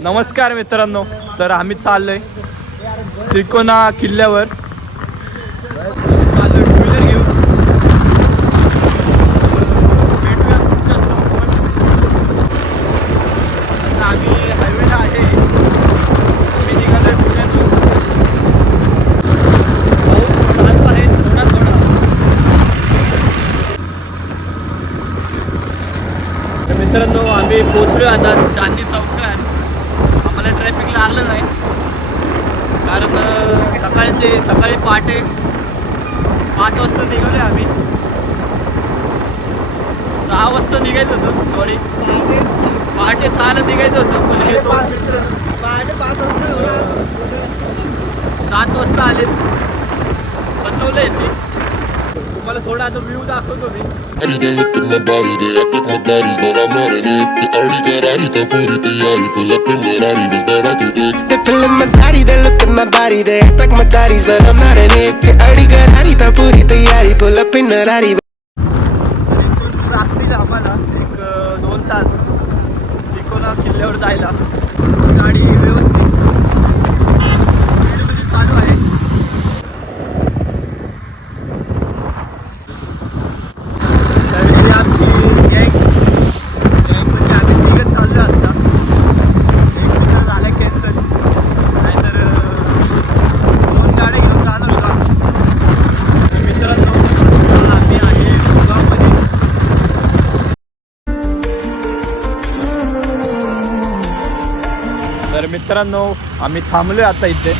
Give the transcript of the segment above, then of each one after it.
नमस्कार मित्रांनो, तर आम्ही चाललोय त्रिकोणा किल्ल्यावर. चाललोय टू व्हीलर घेऊन. भेटूया पुढच्या स्टॉपवर. आता आम्ही हायवेला आहे. आम्ही निघालोय पुण्यातून. पाऊस चालू आहे थोडा थोडा. तर मित्रांनो, आम्ही पोहोचलोय आता चांदी चौकात. आम्हाला ट्रॅफिकला आलं नाही, कारण सकाळी पहाटे 5 वाजता निघाले आम्ही. 6 वाजता निघायचं होतं, सॉरी पहाटे 6ला निघायचं होतं. पण हे दोन मित्र पहाटे 5 वाजता 7 वाजता आलेत. बसवलंय ते. तुम्हाला थोडा आता व्ह्यू दाखवतो मी. They look at my body, they act like my daddies, but I'm not an it. They already got out, they put it tayari, pull up in the Rari, was that I do it. They feeling my daddy, they look at my body, they act like my daddies, but I'm not an it. They already got out, they put it tayari, pull up in the Rari. इथून रात्रीला आम्हाला 1-2 तास त्रिकोणा किल्ल्यावर जायला. गाडी व्यवस्थित स्पीडमध्ये चालू आहे. तर ही आमची गँग म्हणजे आम्ही निघत चाललो आता. एक मित्र झाला कॅन्सल, नाहीतर 2 गाड्या घेऊन जाणार होतो आम्ही. तर मित्रांनो, आता आम्ही आहे गावामध्ये. तर मित्रांनो, आम्ही थांबलोय आता इथे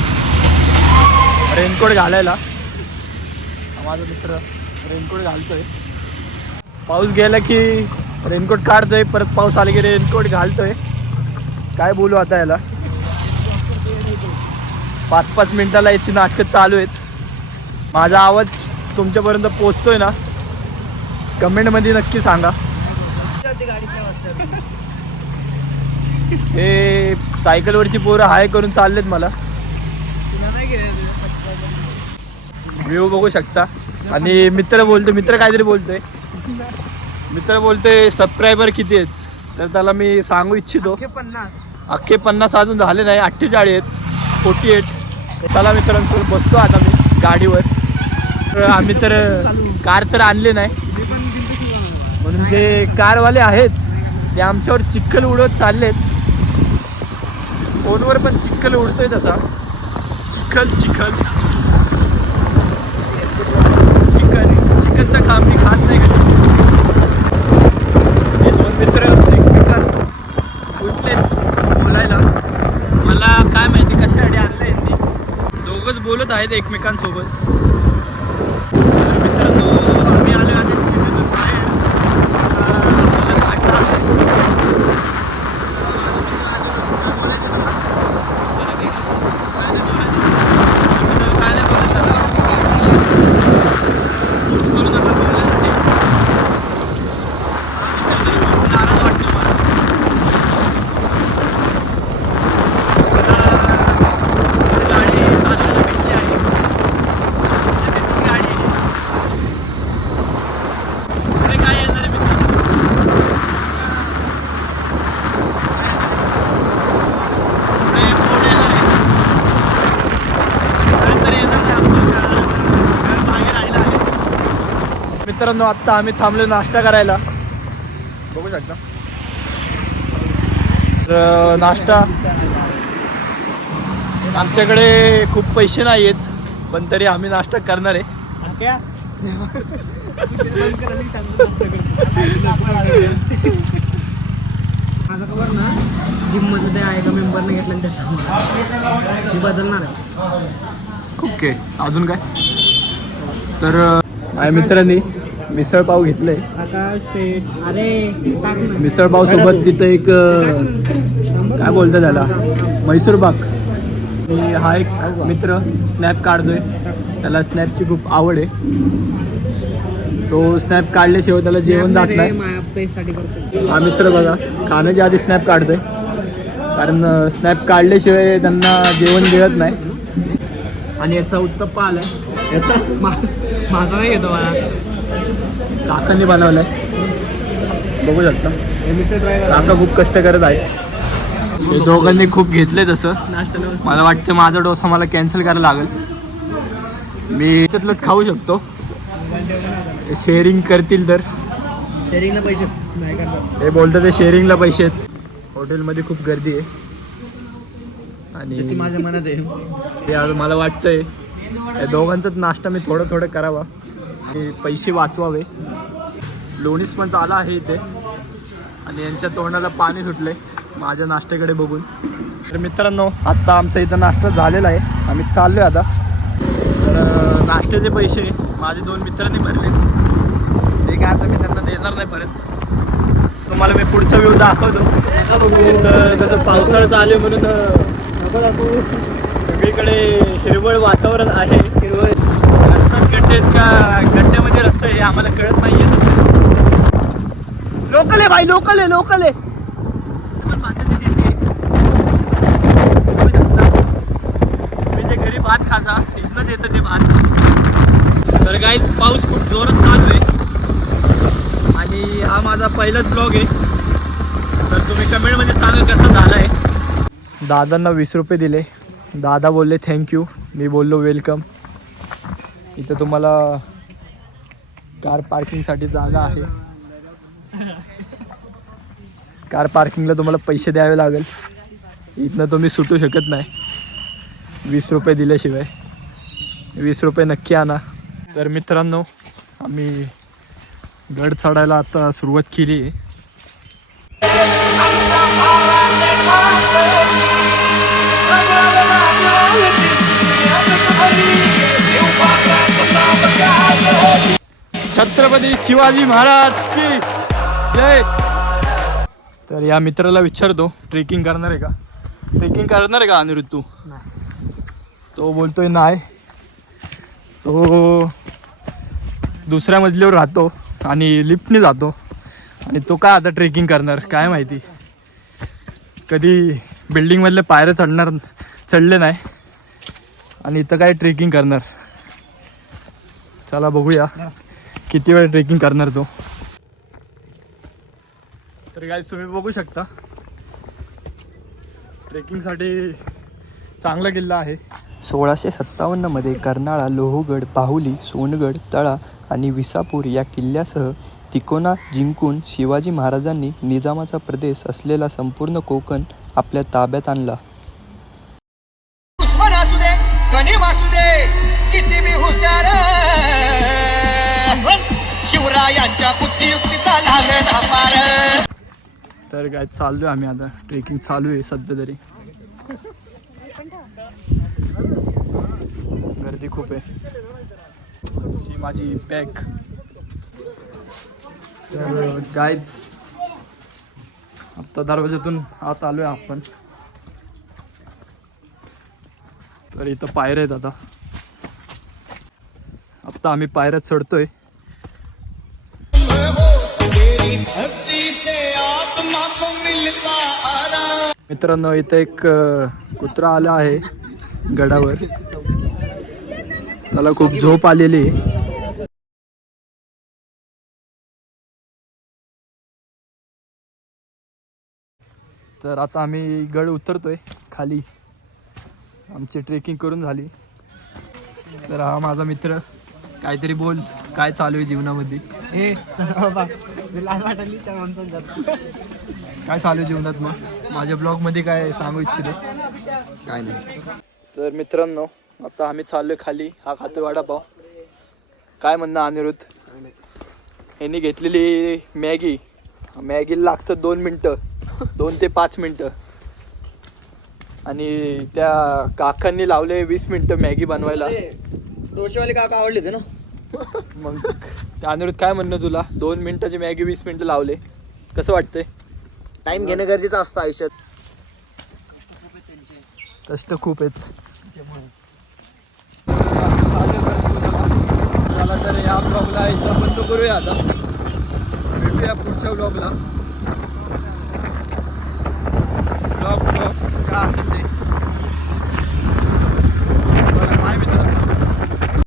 रेनकोट घालायला. माझा मित्र रेनकोट घालतोय. पाऊस गेला की रेनकोट काढतोय, परत पाऊस आला की रेनकोट घालतोय. काय बोलू आता याला. 5-5 मिनिटाला याची नाटकं चालू आहेत. माझा आवाज तुमच्यापर्यंत पोचतोय ना, कमेंटमध्ये नक्की सांगा. हे सायकलवरची पोरं हाय करून चाललेत मला. व्ह्यू बघू शकता. आणि मित्र काहीतरी बोलतोय. मित्र बोलतोय सबस्क्रायबर किती आहेत, तर त्याला मी सांगू इच्छितो अख्खे 50 अजून झाले नाही, 48 आहेत, 48. चला मित्रांनो, बसतो आता मी गाडीवर. तर आम्ही तर कार तर आणली नाही, म्हणून जे कारवाले आहेत ते आमच्यावर चिखल उडवत चाललेत. फोनवर पण चिखल उडतोय तसा. चिखलचं काम मी खात नाही कधी. हे 2 मित्र एकमेकात उठलेत बोलायला. मला काय माहिती कशासाठी आणलं यांनी. दोघंच बोलत आहेत एकमेकांसोबत. तर मित्रांनो, आम्ही आलो आता सिटीतून बाहेर. मला घाट लागलाय. मित्रांनो, आत्ता आम्ही थांबलो नाश्ता करायला. बघू शकता. तर नाश्ता, आमच्याकडे खूप पैसे नाही आहेत, पण तरी आम्ही नाश्ता करणार आहे. माझा खबर ना, जिम मध्ये ते आहे का मेंबरने घेतलं त्याचा बदलणार आहे. ओके, अजून काय. तर माझ्या मित्रांनी मिसळ पाव घेतलंय. मिसळ पाव सोबत तिथं एक काय बोलतात त्याला, मैसूर पाक. हा एक मित्र स्नॅप काढतोय, त्याला स्नॅपची खूप आवड आहे. तो स्नॅप काढल्याशिवाय त्याला जेवण जात नाही. हा मित्र बघा, खाण्याच्या आधी स्नॅप काढतोय, कारण स्नॅप काढल्याशिवाय त्यांना जेवण मिळत नाही. आणि याचा उत्तप्पा आलाय. याचा माझा नाही येतो मला, काकांनी बनवलाय. बघू शकता, काका खूप कष्ट करत आहे. हे दोघांनी खूप घेतले तसं. नाश्ता नव्हता. मला वाटतं माझा डोसा मला कॅन्सल करायला लागेल. मी याच्यातलंच खाऊ शकतो, शेअरिंग करतील तर. शेअरिंगला पैसे नाही करणार. हे बोलतं ते शेअरिंगला पैसे आहेत. हॉटेलमध्ये खूप गर्दी आहे आणि माझ्या मनात आहे. ते आज मला वाटतंय या दोघांचाच नाश्ता मी थोडं थोडं करावा आणि पैसे वाचवावे. लोणीस पण आला आहे इथे आणि यांच्या तोंडाला पाणी सुटले माझ्या नाश्त्याकडे बघून. तर मित्रांनो, आत्ता आमचा इथं नाश्ता झालेला आहे, आम्ही चाललो आहे आता. तर नाश्त्याचे पैसे माझे 2 मित्रांनी भरले, ते काय आता मी त्यांना देणार नाही परत. तुम्हाला मी पुढचा व्ह्यू दाखवतो. तर कसं पावसाळा चालू आहे म्हणून सगळीकडे हिरवळ वातावरण आहे. रस्त्यात गड्डे का गड्ड्यामध्ये रस्ता आहे आम्हाला कळत नाही आहे. लोकल आहे भाई, लोकल आहे, लोकल आहे. तुम्ही जे घरी भात खाता इथनंच येतं ते भात. तर गाईज पाऊस खूप जोरात चालू आहे आणि हा माझा पहिलाच ब्लॉग आहे. तर तुम्ही कमेंटमध्ये सांगा कसा झाला आहे. दादांना 20 रुपये दिले. दादा बोलले थँक्यू, मी बोललो वेलकम. इथं तुम्हाला कार पार्किंगसाठी जागा आहे. कार पार्किंगला तुम्हाला पैसे द्यावे लागेल, इथनं तुम्ही सुटू शकत नाही 20 रुपये दिल्याशिवाय. 20 रुपये नक्की आणा. तर मित्रांनो, आम्ही गड चढायला आता सुरुवात केली आहे. छत्रपती शिवाजी महाराज की जय. तर या मित्राला विचारतो ट्रेकिंग करणार आहे का, ट्रेकिंग करणार आहे का अनिरुद्ध तू? तो बोलतोय नाही. तो दुसऱ्या मजल्यावर राहतो आणि लिफ्टने जातो आणि तो काय आता ट्रेकिंग करणार काय माहिती. कधी बिल्डिंगमधले पायऱ्या चढले नाही आणि इथं काय ट्रेकिंग करणार. चला बघूया किती वेळ ट्रेकिंग करणार तो. तर गाईज तुम्ही बघू शकता ट्रेकिंगसाठी चांगला किल्ला आहे. 1657 मध्ये कर्नाळा, लोहगड, बाहुली, सोनगड, तळा आणि विसापूर या किल्ल्यासह तिकोना जिंकून शिवाजी महाराजांनी निजामाचा प्रदेश असलेला संपूर्ण कोकण आपल्या ताब्यात आणला. दुश्मन असू दे, गणिम असू दे, किती बी हुशार, शिवरायांच्या बुद्धियुक्तीचा लागला पार. तर काय चाललोय आम्ही आता, ट्रेकिंग चालू आहे सध्या तरी. गर्दी खूप आहे. ही माझी बॅग. तर गाईज आत्ता दरवाजातून आत आलोय आपण. तर इथं पायऱ्या आहेत. आत्ता आम्ही पायऱ्यात चढतोय. मित्रांनो, इथं एक कुत्रा आला आहे गडावर, त्याला खूप झोप आलेली आहे. तर आता आम्ही गड उतरतोय खाली. आमची ट्रेकिंग करून झाली. तर हा माझा मित्र. काहीतरी बोल, काय चालू आहे जीवनामध्ये? हे बाबा लाज वाटली त्या माणसाला जात. काय चालू आहे जीवनात मग? माझ्या ब्लॉगमध्ये काय सांगू इच्छिते? काय नाही. तर मित्रांनो, आता आम्ही चाललोय खाली. हा खातो वडापाव. काय म्हणणं अनिरुद्ध? यांनी घेतलेली मॅगीला लागतं 2 मिनटं, 2 ते 5 मिनटं. आणि त्या काकांनी लावले 20 मिनटं मॅगी बनवायला. डोशेवाले काका आवडले ते ना. मग त्या अनिरुद्ध काय म्हणणं तुला? 2 मिनिटाची मॅगी 20 मिनटं लावले, कसं वाटतंय? टाइम घेणं गरजेचं असतं आयुष्यात. कष्ट खूप आहेत. चला तर या ब्लॉगला इथं बंद करूया आता. भेटूया पुढच्या ब्लॉगला. ब्लॉग काय असेल ते